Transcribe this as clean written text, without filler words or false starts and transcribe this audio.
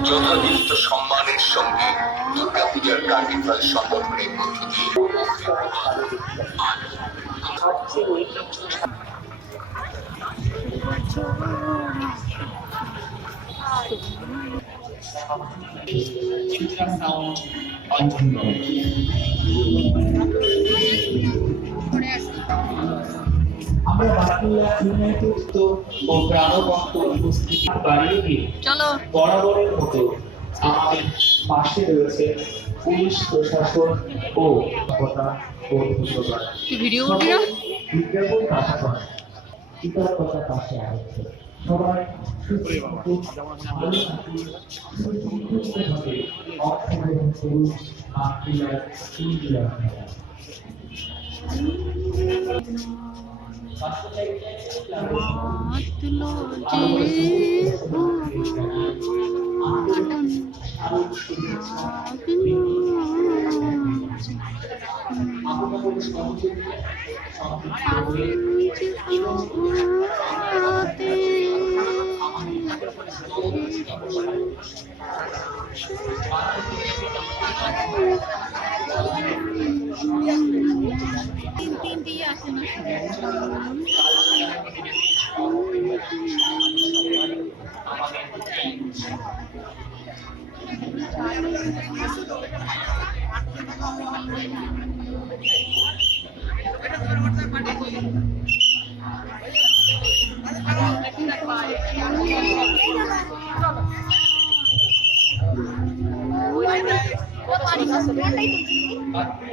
যথাযথ সম্মানের সঙ্গে দুর্গাপূজার কার্নিভাল সম্বোধনের মধ্য দিয়ে আমরা বাকিরা ইউনাইটেড ও প্রাণবন্ত উপস্থিতি বাড়িয়ে দিয়ে বরাবরের মতো আমাদের পাশে রয়েছে পুলিশ প্রশাসন ও ভিডিও করবি না? বিজ্ঞাপন কাটা করে কৃতজ্ঞতার পাশে আছে সবাই অংশগ্রহণ করুন What